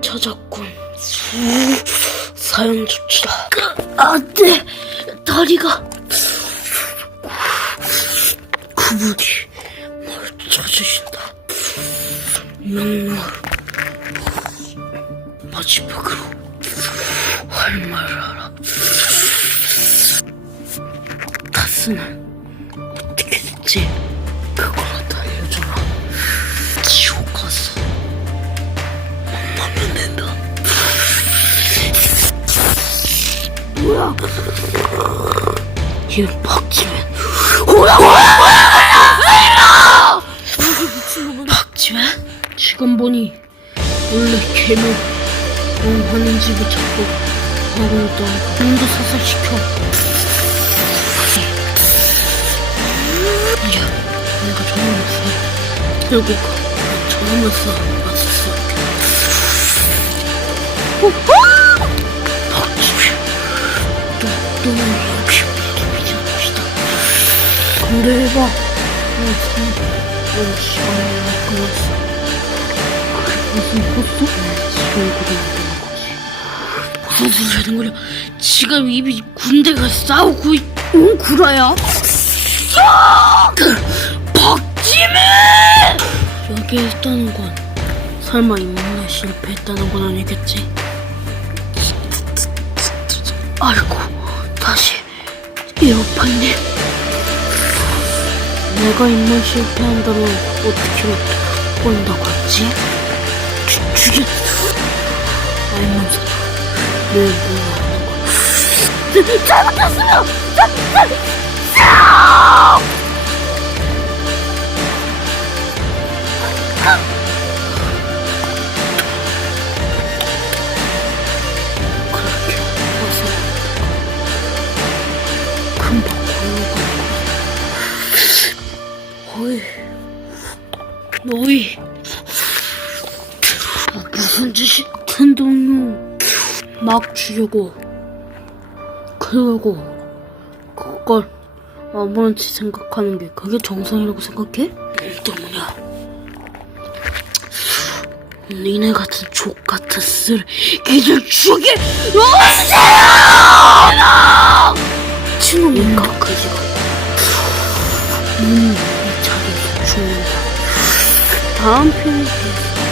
찾았군. 사연 조치다. 안 돼! 다리가. 그분이 뭘 찾으신다. 명물. 마지막으로 할 말을 알아. 다스는 뭐야? 얘 박지맨. 뭐야? 뭐야? 박지맨? 지금 보니 원래 개는 엉하는 집을 찾고 있던 눈도 사살시켜. 야, 내가 전화했어. 결국 전화했어. 왔었어. 역시 비비지 않시다. 근데 끝났어. 무슨 소리 하는 거냐? 지금 입이 군대 가 싸우고 있... 응, 구라야? 그, 박지민! 여기에 있다는 건 설마 임무에 실패했다는 건 아니겠지? 아이고 다시 이로파님. 내가 임무에 실패한다면 어떻게 본다고 했지? 주, 죽였 알면서도 내 임무를 하는 거야. 잘못했으면 그렇 너희 아, 무슨 짓이 텐동요 막 주려고 그러고 그걸 아무렇지 생각하는 게 그게 정상이라고 생각해? 때문이야. 니네 같은 족 같은 쓰레기들 죽일 놈이세요! 친놈인가 그지가 음, 이 자리에서 죽는다. palm trees.